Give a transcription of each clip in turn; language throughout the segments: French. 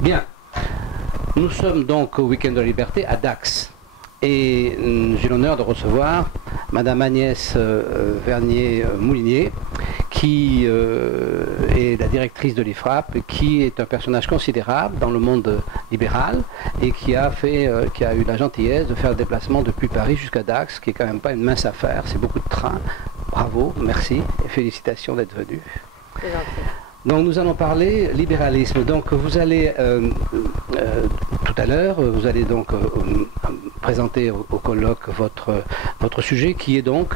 Bien, nous sommes donc au Week-end de la Liberté à Dax et j'ai l'honneur de recevoir Madame Agnès Vernier-Moulinier qui est la directrice de l'IFRAP, qui est un personnage considérable dans le monde libéral et qui a eu la gentillesse de faire le déplacement depuis Paris jusqu'à Dax, ce qui est quand même pas une mince affaire, c'est beaucoup de trains. Bravo, merci et félicitations d'être venu. C'est gentil. Donc nous allons parler libéralisme. Donc vous allez tout à l'heure, vous allez donc présenter au colloque votre sujet qui est donc...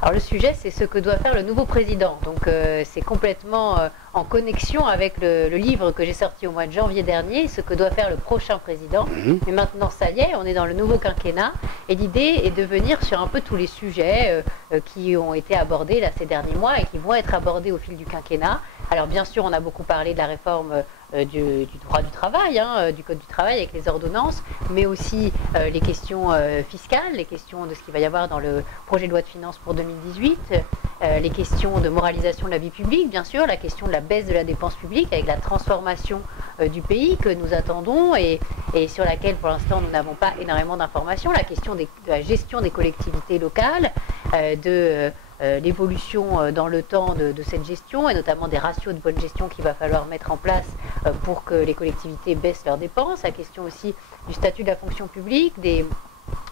Alors le sujet, c'est ce que doit faire le nouveau président. Donc c'est complètement en connexion avec le livre que j'ai sorti au mois de janvier dernier, ce que doit faire le prochain président. Mais maintenant, ça y est, on est dans le nouveau quinquennat. Et l'idée est de venir sur un peu tous les sujets qui ont été abordés là, ces derniers mois et qui vont être abordés au fil du quinquennat. Alors bien sûr, on a beaucoup parlé de la réforme du droit du travail, du code du travail avec les ordonnances, mais aussi les questions fiscales, les questions de ce qu'il va y avoir dans le projet de loi de finances pour 2018, les questions de moralisation de la vie publique, bien sûr, la question de la baisse de la dépense publique avec la transformation du pays que nous attendons et sur laquelle pour l'instant nous n'avons pas énormément d'informations, la question de la gestion des collectivités locales, l'évolution dans le temps de cette gestion et notamment des ratios de bonne gestion qu'il va falloir mettre en place pour que les collectivités baissent leurs dépenses, la question aussi du statut de la fonction publique,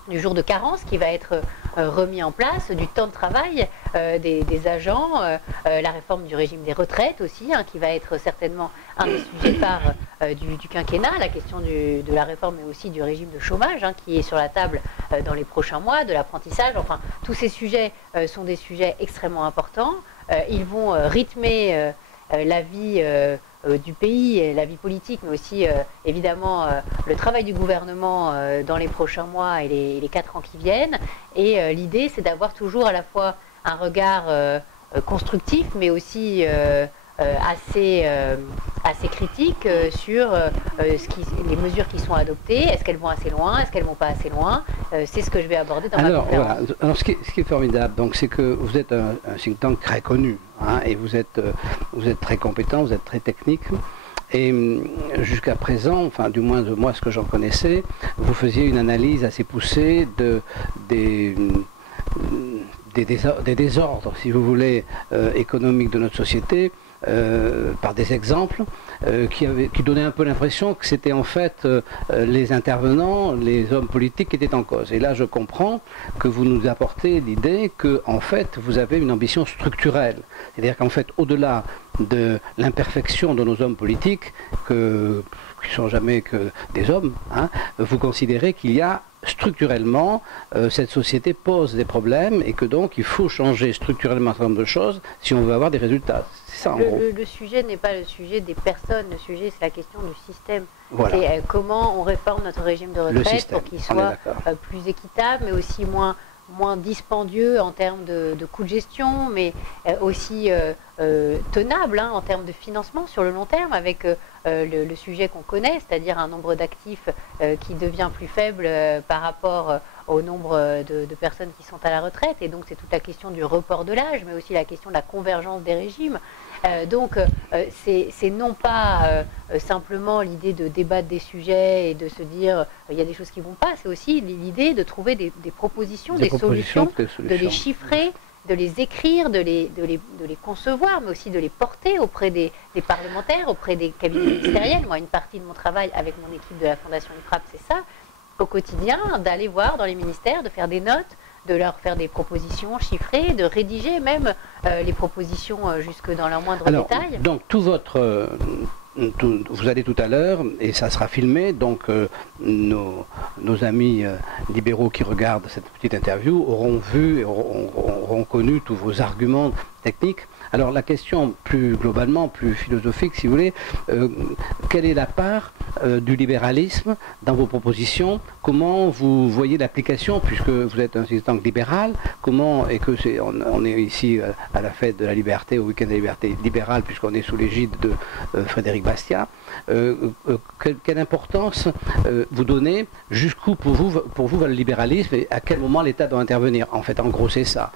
du jour de carence qui va être remis en place, du temps de travail des agents, la réforme du régime des retraites aussi, qui va être certainement un des sujets phares du quinquennat, la question de la réforme mais aussi du régime de chômage qui est sur la table dans les prochains mois, de l'apprentissage, enfin tous ces sujets sont des sujets extrêmement importants, ils vont rythmer la vie du pays, la vie politique, mais aussi évidemment le travail du gouvernement dans les prochains mois et les 4 ans qui viennent. Et l'idée, c'est d'avoir toujours à la fois un regard constructif, mais aussi assez critique sur les mesures qui sont adoptées. Est-ce qu'elles vont assez loin? Est-ce qu'elles ne vont pas assez loin? C'est ce que je vais aborder dans ma conférence. Voilà. Alors, ce qui est formidable, c'est que vous êtes un think tank très connu, et vous êtes très compétent, vous êtes très technique. Et jusqu'à présent, enfin du moins de moi ce que j'en connaissais, vous faisiez une analyse assez poussée des désordres, si vous voulez, économiques de notre société, par des exemples qui donnaient un peu l'impression que c'était en fait les intervenants, les hommes politiques qui étaient en cause. Et là, je comprends que vous nous apportez l'idée que en fait, vous avez une ambition structurelle. C'est-à-dire qu'en fait, au-delà de l'imperfection de nos hommes politiques, qui ne sont jamais que des hommes, vous considérez qu'il y a structurellement, cette société pose des problèmes et que donc il faut changer structurellement un certain nombre de choses si on veut avoir des résultats. C'est ça en gros. Le sujet n'est pas le sujet des personnes, le sujet c'est la question du système. Voilà. C'est comment on réforme notre régime de retraite pour qu'il soit plus équitable, mais aussi moins dispendieux en termes de coûts de gestion, mais aussi tenable en termes de financement sur le long terme, avec le sujet qu'on connaît, c'est-à-dire un nombre d'actifs qui devient plus faible par rapport au nombre de personnes qui sont à la retraite. Et donc c'est toute la question du report de l'âge, mais aussi la question de la convergence des régimes. Donc c'est non pas simplement l'idée de débattre des sujets et de se dire il y a des choses qui ne vont pas, c'est aussi l'idée de trouver des propositions, des solutions, de les chiffrer, de les écrire, de les concevoir, mais aussi de les porter auprès des parlementaires, auprès des cabinets ministériels. Moi, une partie de mon travail avec mon équipe de la Fondation IFRAP, c'est ça, au quotidien, d'aller voir dans les ministères, de faire des notes, de leur faire des propositions chiffrées, de rédiger même les propositions jusque dans leur moindre détail. Donc vous allez tout à l'heure, et ça sera filmé, donc nos amis libéraux qui regardent cette petite interview auront vu et auront connu tous vos arguments techniques. Alors la question plus globalement, plus philosophique si vous voulez, quelle est la part du libéralisme dans vos propositions? Comment vous voyez l'application, puisque vous êtes un think tank libéral, comment, et que on est ici à la fête de la liberté, au week-end de la liberté libérale, puisqu'on est sous l'égide de Frédéric Bastiat, quelle importance vous donnez, jusqu'où pour vous va le libéralisme et à quel moment l'État doit intervenir? En fait, en gros, c'est ça.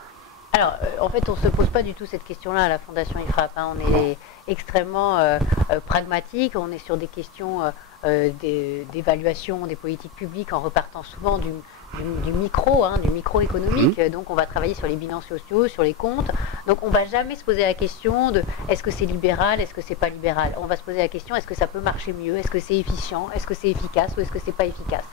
Alors, en fait, on ne se pose pas du tout cette question-là à la Fondation IFRAP. Hein. On est extrêmement pragmatique, on est sur des questions d'évaluation des politiques publiques en repartant souvent du micro, hein, du micro-économique. Donc, on va travailler sur les bilans sociaux, sur les comptes. Donc, on ne va jamais se poser la question de est-ce que c'est libéral, est-ce que c'est pas libéral. On va se poser la question est-ce que ça peut marcher mieux, est-ce que c'est efficient, est-ce que c'est efficace ou est-ce que c'est pas efficace.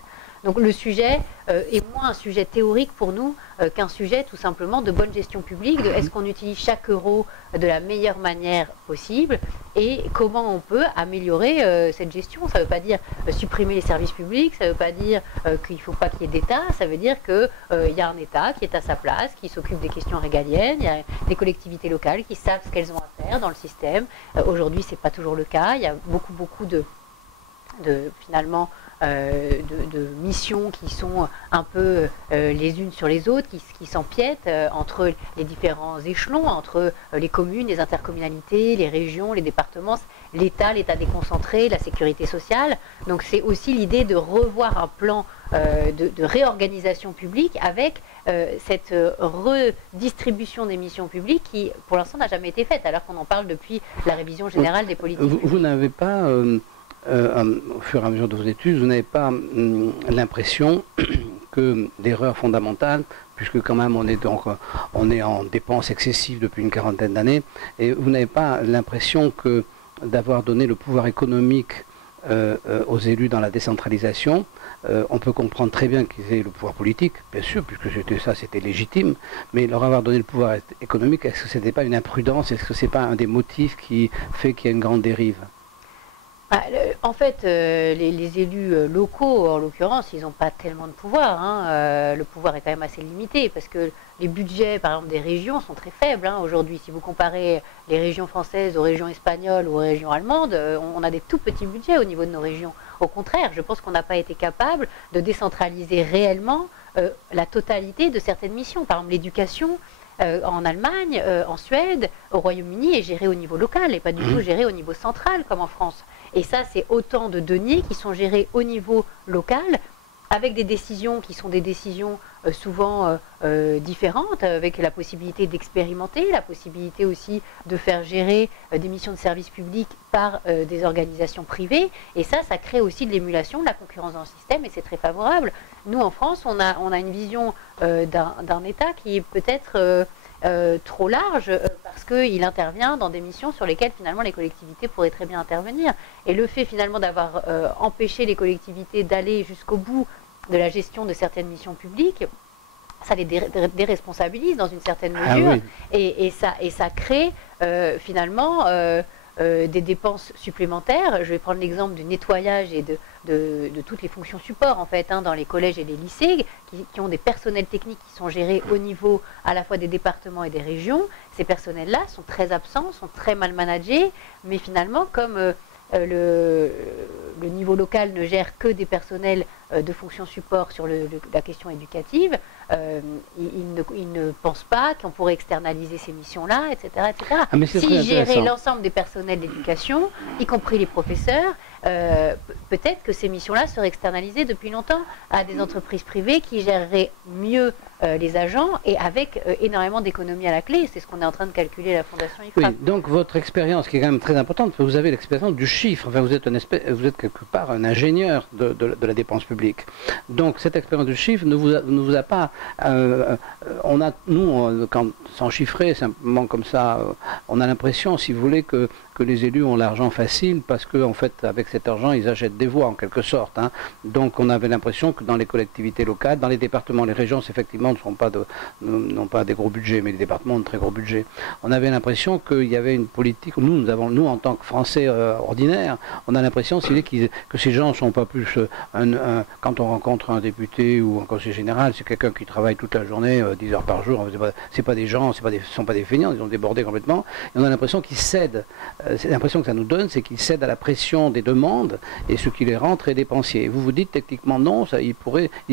Donc le sujet est moins un sujet théorique pour nous qu'un sujet tout simplement de bonne gestion publique, de est-ce qu'on utilise chaque euro de la meilleure manière possible et comment on peut améliorer cette gestion. Ça ne veut pas dire supprimer les services publics, ça ne veut pas dire qu'il ne faut pas qu'il y ait d'État, ça veut dire qu'il y a un État qui est à sa place, qui s'occupe des questions régaliennes, il y a des collectivités locales qui savent ce qu'elles ont à faire dans le système. Aujourd'hui, ce n'est pas toujours le cas, il y a beaucoup de finalement de missions qui sont un peu les unes sur les autres, qui s'empiètent entre les différents échelons, entre les communes, les intercommunalités, les régions, les départements, l'État déconcentré, la sécurité sociale. Donc c'est aussi l'idée de revoir un plan de réorganisation publique avec cette redistribution des missions publiques qui, pour l'instant, n'a jamais été faite, alors qu'on en parle depuis la révision générale des politiques publiques. Vous n'avez pas... au fur et à mesure de vos études, vous n'avez pas l'impression que l'erreur fondamentale, puisque quand même on est en dépenses excessives depuis une quarantaine d'années, et vous n'avez pas l'impression que d'avoir donné le pouvoir économique aux élus dans la décentralisation, on peut comprendre très bien qu'ils aient le pouvoir politique, bien sûr, puisque c'était légitime, mais leur avoir donné le pouvoir économique, est-ce que ce n'était pas une imprudence? Est-ce que ce n'est pas un des motifs qui fait qu'il y a une grande dérive? En fait, les élus locaux, en l'occurrence, ils n'ont pas tellement de pouvoir. Hein. Le pouvoir est quand même assez limité parce que les budgets, par exemple, des régions sont très faibles. Hein. Aujourd'hui, si vous comparez les régions françaises aux régions espagnoles ou aux régions allemandes, on a des tout petits budgets au niveau de nos régions. Au contraire, je pense qu'on n'a pas été capable de décentraliser réellement la totalité de certaines missions. Par exemple, l'éducation. En Allemagne, en Suède, au Royaume-Uni est géré au niveau local et pas du tout géré au niveau central comme en France. Et ça, c'est autant de deniers qui sont gérés au niveau local avec des décisions qui sont des décisions souvent différentes, avec la possibilité d'expérimenter, la possibilité aussi de faire gérer des missions de service public par des organisations privées. Et ça crée aussi de l'émulation, de la concurrence dans le système, et c'est très favorable. Nous, en France, on a une vision d'un État qui est peut-être trop large parce qu'il intervient dans des missions sur lesquelles finalement les collectivités pourraient très bien intervenir. Et le fait finalement d'avoir empêché les collectivités d'aller jusqu'au bout de la gestion de certaines missions publiques, ça les déresponsabilise dans une certaine mesure. Ah oui. et ça crée finalement des dépenses supplémentaires. Je vais prendre l'exemple du nettoyage et de toutes les fonctions support en fait, hein, dans les collèges et les lycées qui ont des personnels techniques qui sont gérés au niveau à la fois des départements et des régions. Ces personnels-là sont très absents, sont très mal managés, mais finalement comme le niveau local ne gère que des personnels de fonction support sur la question éducative, il ne pense pas qu'on pourrait externaliser ces missions-là, etc. etc. Ah, si gérer l'ensemble des personnels d'éducation, y compris les professeurs, peut-être que ces missions-là seraient externalisées depuis longtemps à des entreprises privées qui géreraient mieux les agents et avec énormément d'économies à la clé. C'est ce qu'on est en train de calculer à la Fondation IFRAP. Oui, donc votre expérience qui est quand même très importante, vous avez l'expérience du chiffre, enfin, vous êtes quelque part un ingénieur de la dépense publique. Donc cette expérience du chiffre ne vous a pas... sans chiffrer, simplement comme ça, on a l'impression, si vous voulez, que les élus ont l'argent facile parce qu'en fait, avec cet argent, ils achètent des voix en quelque sorte. Hein. Donc on avait l'impression que dans les collectivités locales, dans les départements, les régions, effectivement, n'ont pas des gros budgets, mais les départements ont de très gros budgets. On avait l'impression qu'il y avait une politique, nous en tant que Français ordinaires, on a l'impression que ces gens ne sont pas plus... quand on rencontre un député ou un conseiller général, c'est quelqu'un qui travaille toute la journée, 10 heures par jour, c'est pas des gens, ce ne sont pas des feignants, ils ont débordé complètement, et on a l'impression qu'ils cèdent. L'impression que ça nous donne, c'est qu'ils cèdent à la pression des demandes, et ce qui les rend très dépensiers. Vous vous dites techniquement non,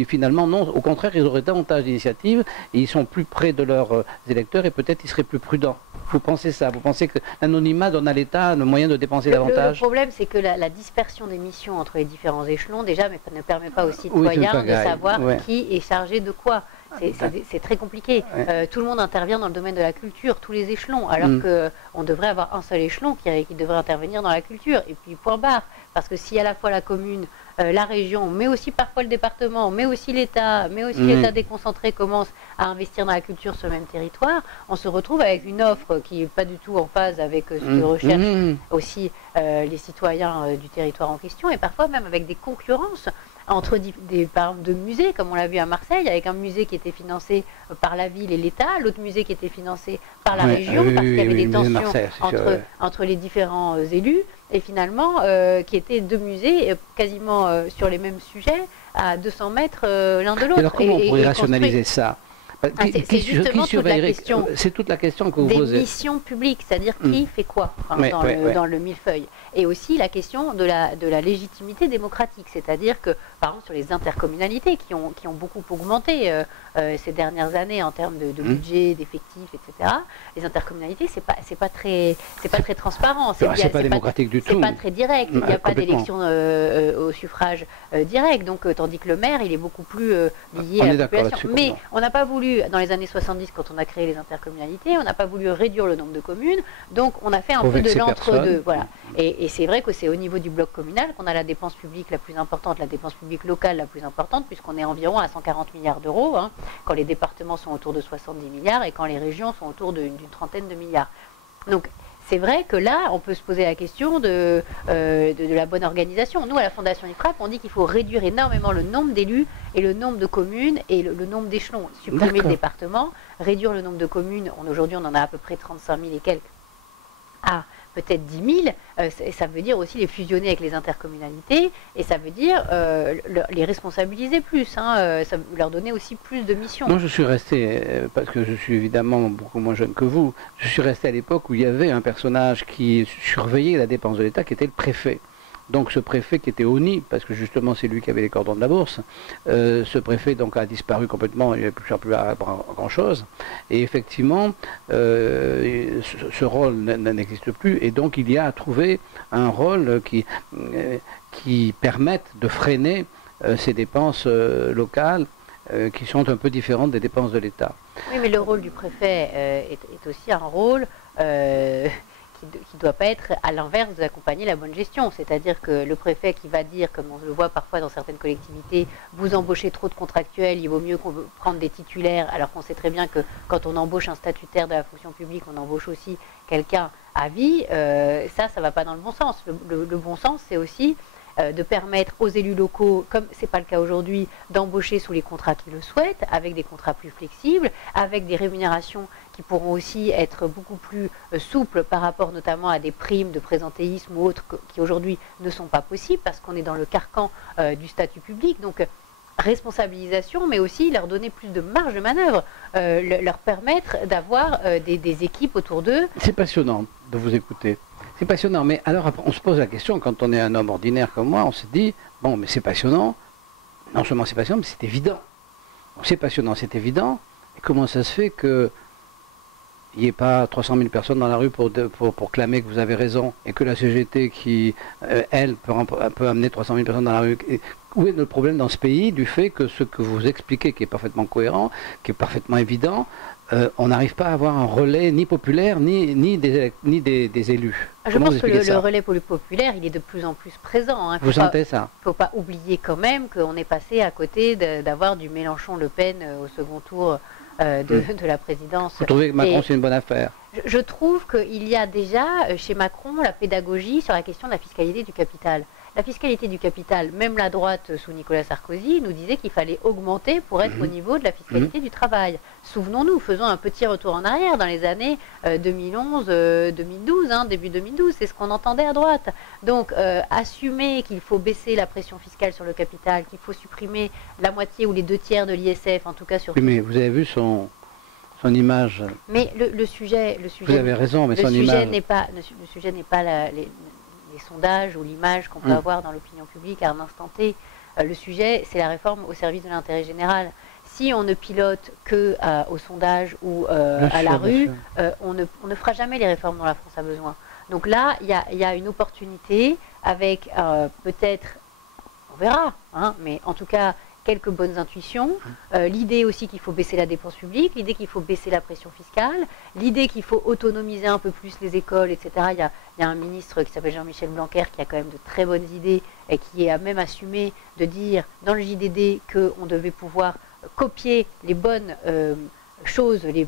finalement non, au contraire, ils auraient davantage d'initiatives, et ils sont plus près de leurs électeurs, et peut-être ils seraient plus prudents. Vous pensez ça? Vous pensez que l'anonymat donne à l'État le moyen de dépenser davantage? Le problème, c'est que la dispersion des missions entre les différents échelons, déjà, ne permet pas aux citoyens de savoir qui est chargé de quoi. c'est très compliqué. Tout le monde intervient dans le domaine de la culture, tous les échelons, alors qu'on devrait avoir un seul échelon qui devrait intervenir dans la culture, et puis point barre. Parce que si à la fois la commune, la région, mais aussi parfois le département, mais aussi l'État, l'État déconcentré commence à investir dans la culture sur le même territoire, on se retrouve avec une offre qui n'est pas du tout en phase avec ce que recherchent aussi les citoyens du territoire en question, et parfois même avec des concurrences entre par exemple, de musées, comme on l'a vu à Marseille, avec un musée qui était financé par la ville et l'État, l'autre musée qui était financé par la région, parce qu'il y avait des tensions entre les différents élus, et finalement, qui étaient deux musées quasiment sur les mêmes sujets, à 200 mètres l'un de l'autre. Alors comment on pourrait rationaliser ça? C'est justement toute la question. C'est toute la question que vous posez. Des missions publiques, c'est-à-dire qui fait quoi dans le millefeuille. Et aussi la question de la légitimité démocratique, c'est-à-dire que, par exemple, sur les intercommunalités qui ont beaucoup augmenté ces dernières années en termes de budget, d'effectifs, etc. Les intercommunalités, c'est pas très transparent. C'est pas démocratique du tout. C'est pas très direct. Il n'y a pas d'élection au suffrage direct. Donc, tandis que le maire, il est beaucoup plus lié à la population. Mais on n'a pas voulu, dans les années 70, quand on a créé les intercommunalités, on n'a pas voulu réduire le nombre de communes. Donc, on a fait un peu de l'entre-deux. Voilà. Et c'est vrai que c'est au niveau du bloc communal qu'on a la dépense publique la plus importante, la dépense publique locale la plus importante, puisqu'on est environ à 140 milliards d'euros, quand les départements sont autour de 70 milliards et quand les régions sont autour d'une trentaine de milliards. Donc, c'est vrai que là, on peut se poser la question de la bonne organisation. Nous, à la Fondation IFRAP, on dit qu'il faut réduire énormément le nombre d'élus et le nombre de communes et le nombre d'échelons. Supprimer le département, réduire le nombre de communes. Aujourd'hui, on en a à peu près 35 000 et quelques. Peut-être 10 000, ça veut dire aussi les fusionner avec les intercommunalités, et ça veut dire les responsabiliser plus, ça leur donner aussi plus de missions. Moi je suis resté, parce que je suis évidemment beaucoup moins jeune que vous, je suis resté à l'époque où il y avait un personnage qui surveillait la dépense de l'État, qui était le préfet. Donc ce préfet qui était ONI, parce que justement c'est lui qui avait les cordons de la bourse, ce préfet donc a disparu complètement, il ne sert plus à grand chose, et effectivement ce rôle n'existe plus, et donc il y a à trouver un rôle qui permette de freiner ces dépenses locales qui sont un peu différentes des dépenses de l'État. Oui, mais le rôle du préfet est aussi un rôle qui ne doit pas être à l'inverse d'accompagner la bonne gestion. C'est-à-dire que le préfet qui va dire, comme on le voit parfois dans certaines collectivités, vous embauchez trop de contractuels, il vaut mieux qu'on prenne des titulaires, alors qu'on sait très bien que quand on embauche un statutaire de la fonction publique, on embauche aussi quelqu'un à vie, ça ne va pas dans le bon sens. Le bon sens, c'est aussi de permettre aux élus locaux, comme ce n'est pas le cas aujourd'hui, d'embaucher sous les contrats qu'ils le souhaitent, avec des contrats plus flexibles, avec des rémunérations qui pourront aussi être beaucoup plus souples par rapport notamment à des primes de présentéisme ou autres qui aujourd'hui ne sont pas possibles parce qu'on est dans le carcan du statut public. Donc responsabilisation, mais aussi leur donner plus de marge de manœuvre, leur permettre d'avoir des équipes autour d'eux. C'est passionnant de vous écouter. C'est passionnant, mais alors on se pose la question, quand on est un homme ordinaire comme moi, on se dit, bon, mais c'est passionnant, non seulement c'est passionnant, mais c'est évident. C'est passionnant, c'est évident, et comment ça se fait qu'il n'y ait pas 300 000 personnes dans la rue pour clamer que vous avez raison, et que la CGT qui, elle, peut amener 300 000 personnes dans la rue. Où est le problème dans ce pays du fait que ce que vous expliquez, qui est parfaitement cohérent, qui est parfaitement évident, on n'arrive pas à avoir un relais ni populaire, ni des élus. Je pense que le relais populaire, il est de plus en plus présent. Vous sentez ça? Il ne faut pas oublier quand même qu'on est passé à côté d'avoir du Mélenchon-Le Pen au second tour de la présidence. Vous trouvez que Macron, c'est une bonne affaire? Je trouve qu'il y a déjà chez Macron la pédagogie sur la question de la fiscalité du capital. La fiscalité du capital, même la droite sous Nicolas Sarkozy, nous disait qu'il fallait augmenter pour être au niveau de la fiscalité du travail. Souvenons-nous, faisons un petit retour en arrière dans les années 2011, 2012, début 2012, c'est ce qu'on entendait à droite. Donc, assumer qu'il faut baisser la pression fiscale sur le capital, qu'il faut supprimer la moitié ou les 2/3 de l'ISF, en tout cas sur... Oui, mais vous avez vu son image. Mais le sujet... Vous avez raison, mais son image... Le sujet n'est pas les sondages ou l'image qu'on peut avoir dans l'opinion publique à un instant T. Le sujet, c'est la réforme au service de l'intérêt général. Si on ne pilote que au sondage ou à la rue, on ne fera jamais les réformes dont la France a besoin. Donc là, il y a une opportunité avec peut-être, on verra, mais en tout cas, quelques bonnes intuitions, l'idée aussi qu'il faut baisser la dépense publique, l'idée qu'il faut baisser la pression fiscale, l'idée qu'il faut autonomiser un peu plus les écoles, etc. Il y a un ministre qui s'appelle Jean-Michel Blanquer qui a quand même de très bonnes idées et qui a même assumé de dire dans le JDD qu'on devait pouvoir copier les bonnes choses, les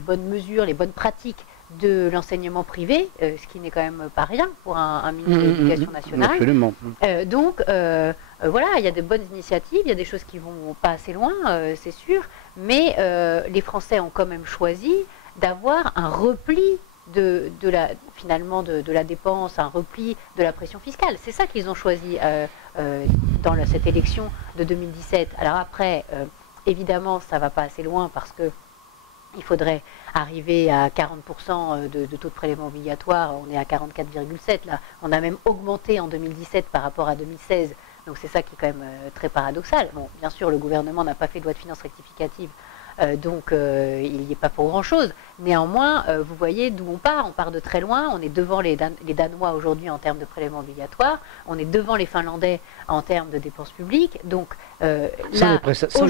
bonnes mesures, les bonnes pratiques de l'enseignement privé, ce qui n'est quand même pas rien pour un ministre de l'Éducation nationale. Absolument. Donc, voilà, il y a de bonnes initiatives, il y a des choses qui vont pas assez loin, c'est sûr, mais les Français ont quand même choisi d'avoir un repli finalement de la dépense, un repli de la pression fiscale. C'est ça qu'ils ont choisi dans cette élection de 2017. Alors après, évidemment, ça ne va pas assez loin parce que il faudrait arriver à 40% de taux de prélèvement obligatoire. On est à 44,7 là. On a même augmenté en 2017 par rapport à 2016. Donc c'est ça qui est quand même très paradoxal. Bon, bien sûr, le gouvernement n'a pas fait de loi de finances rectificative, donc il n'y est pas pour grand-chose. Néanmoins, vous voyez d'où on part. On part de très loin. On est devant les Danois aujourd'hui en termes de prélèvement obligatoire. On est devant les Finlandais en termes de dépenses publiques. Donc là, les prestations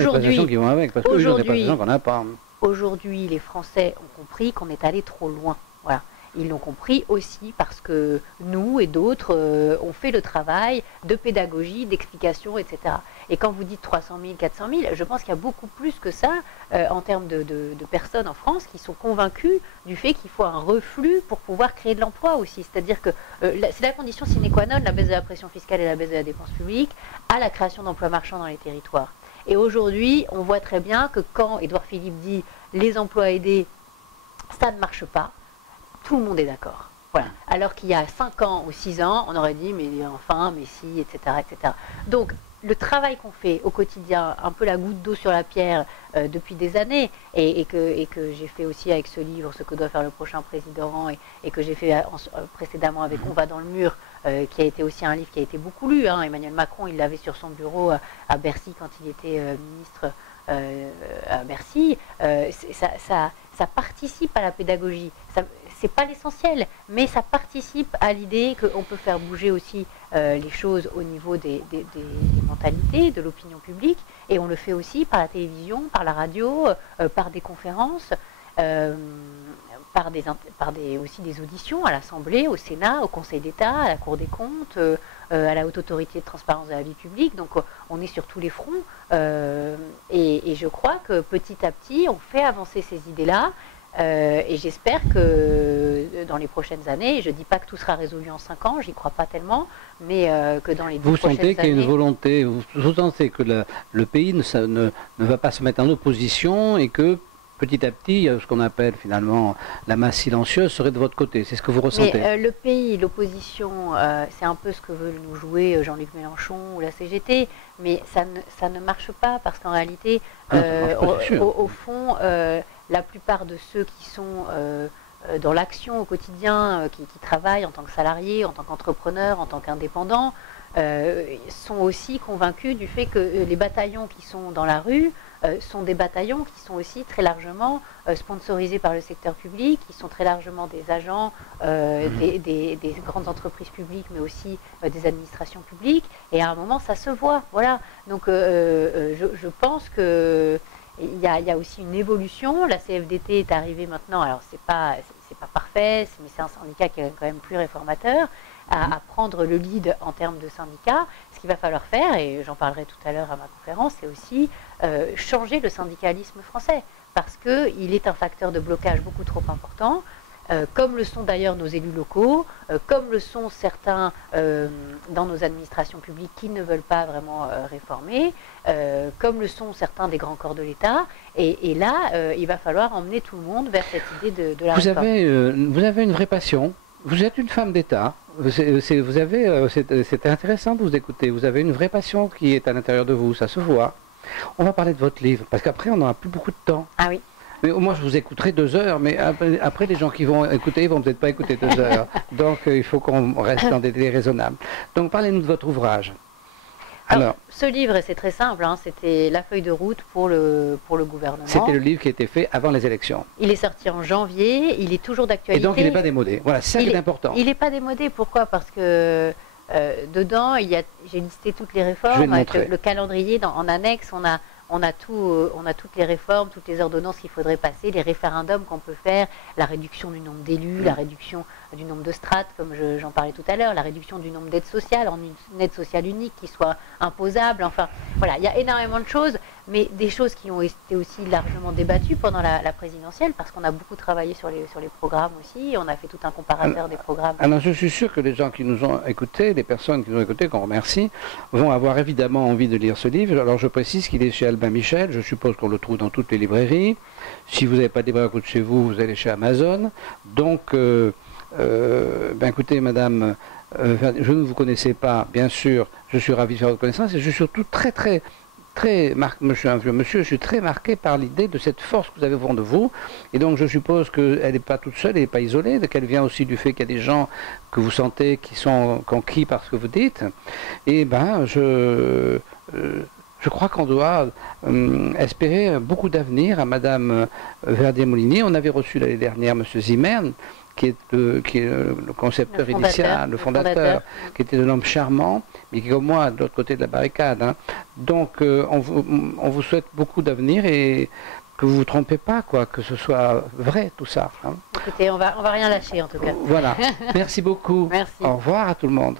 qui vont avec, parce que ont des prestations qu'on n'a pas. Aujourd'hui, les Français ont compris qu'on est allé trop loin. Voilà. Ils l'ont compris aussi parce que nous et d'autres ont fait le travail de pédagogie, d'explication, etc. Et quand vous dites 300 000, 400 000, je pense qu'il y a beaucoup plus que ça en termes de personnes en France qui sont convaincues du fait qu'il faut un reflux pour pouvoir créer de l'emploi aussi. C'est-à-dire que c'est la condition sine qua non, la baisse de la pression fiscale et la baisse de la dépense publique, à la création d'emplois marchands dans les territoires. Et aujourd'hui, on voit très bien que quand Édouard Philippe dit les emplois aidés, ça ne marche pas, tout le monde est d'accord. Voilà. Alors qu'il y a 5 ans ou 6 ans, on aurait dit mais enfin, mais si, etc. etc. Donc le travail qu'on fait au quotidien, un peu la goutte d'eau sur la pierre depuis des années, et que j'ai fait aussi avec ce livre, Ce que doit faire le prochain président, et que j'ai fait précédemment avec On va dans le mur, qui a été aussi un livre qui a été beaucoup lu. Hein. Emmanuel Macron, il l'avait sur son bureau à Bercy quand il était ministre à Bercy. Ça participe à la pédagogie. C'est pas l'essentiel, mais ça participe à l'idée qu'on peut faire bouger aussi les choses au niveau des mentalités, de l'opinion publique, et on le fait aussi par la télévision, par la radio, par des conférences, aussi des auditions à l'Assemblée, au Sénat, au Conseil d'État, à la Cour des comptes, à la Haute Autorité de Transparence de la Vie Publique. Donc on est sur tous les fronts, et je crois que petit à petit, on fait avancer ces idées-là. Et j'espère que dans les prochaines années, je ne dis pas que tout sera résolu en 5 ans, j'y crois pas tellement, mais que dans les 10 prochaines années... Vous sentez qu'il y a une volonté, vous sentez que le pays ne va pas se mettre en opposition et que petit à petit, ce qu'on appelle finalement la masse silencieuse serait de votre côté, c'est ce que vous ressentez? Mais le pays, l'opposition, c'est un peu ce que veut nous jouer Jean-Luc Mélenchon ou la CGT, mais ça ne marche pas parce qu'en réalité, au fond... la plupart de ceux qui sont dans l'action au quotidien, qui travaillent en tant que salariés, en tant qu'entrepreneurs, en tant qu'indépendants, sont aussi convaincus du fait que les bataillons qui sont dans la rue sont des bataillons qui sont aussi très largement sponsorisés par le secteur public, qui sont très largement des agents des grandes entreprises publiques, mais aussi des administrations publiques. Et à un moment, ça se voit. Voilà. Donc, je pense que il y a aussi une évolution. La CFDT est arrivée maintenant, alors c'est pas parfait, mais c'est un syndicat qui est quand même plus réformateur, à prendre le lead en termes de syndicat. Ce qu'il va falloir faire, et j'en parlerai tout à l'heure à ma conférence, c'est aussi changer le syndicalisme français, parce qu'il est un facteur de blocage beaucoup trop important. Comme le sont d'ailleurs nos élus locaux, comme le sont certains dans nos administrations publiques qui ne veulent pas vraiment réformer, comme le sont certains des grands corps de l'État. Et là, il va falloir emmener tout le monde vers cette idée de la réforme. Vous avez une vraie passion. Vous êtes une femme d'État. C'est intéressant de vous écouter. Vous avez une vraie passion qui est à l'intérieur de vous. Ça se voit. On va parler de votre livre, parce qu'après, on n'aura plus beaucoup de temps. Ah oui. Mais moi, je vous écouterai 2 heures, mais après, les gens qui vont écouter, ils vont peut-être pas écouter 2 heures. Donc, il faut qu'on reste dans des délais raisonnables. Donc, parlez-nous de votre ouvrage. Alors, ce livre, c'est très simple, hein, c'était la feuille de route pour le gouvernement. C'était le livre qui était fait avant les élections. Il est sorti en janvier, il est toujours d'actualité. Et donc, il n'est pas démodé. Voilà, c'est ça qui est important. Il n'est pas démodé, pourquoi? Parce que dedans, j'ai listé toutes les réformes, avec le calendrier en annexe, on a toutes les réformes, toutes les ordonnances qu'il faudrait passer, les référendums qu'on peut faire, la réduction du nombre d'élus, la réduction du nombre de strates, comme j'en parlais tout à l'heure, la réduction du nombre d'aides sociales, en une aide sociale unique qui soit imposable. Enfin, voilà, il y a énormément de choses, mais des choses qui ont été aussi largement débattues pendant la présidentielle, parce qu'on a beaucoup travaillé sur les programmes aussi, on a fait tout un comparateur des programmes. Alors, je suis sûr que les gens qui nous ont écoutés, les personnes qui nous ont écoutés, qu'on remercie, vont avoir évidemment envie de lire ce livre. Alors, je précise qu'il est chez Albin Michel, je suppose qu'on le trouve dans toutes les librairies. Si vous n'avez pas de libraire à côté de chez vous, vous allez chez Amazon. Donc, écoutez, madame, je ne vous connaissais pas, bien sûr, je suis ravi de faire votre connaissance, et je suis surtout je suis un vieux monsieur, je suis très marqué par l'idée de cette force que vous avez au fond de vous, et donc je suppose qu'elle n'est pas toute seule, elle n'est pas isolée, qu'elle vient aussi du fait qu'il y a des gens que vous sentez qui sont conquis par ce que vous dites, et je crois qu'on doit espérer beaucoup d'avenir à Madame Verdier-Molinier. On avait reçu l'année dernière M. Zimmern, qui est le concepteur initial, le fondateur, qui était un homme charmant, mais qui est comme moi de l'autre côté de la barricade. Hein. Donc on vous souhaite beaucoup d'avenir et que vous ne vous trompez pas, quoi, que ce soit vrai tout ça. Hein. Écoutez, on va rien lâcher en tout cas. Voilà. Merci beaucoup. Merci. Au revoir à tout le monde.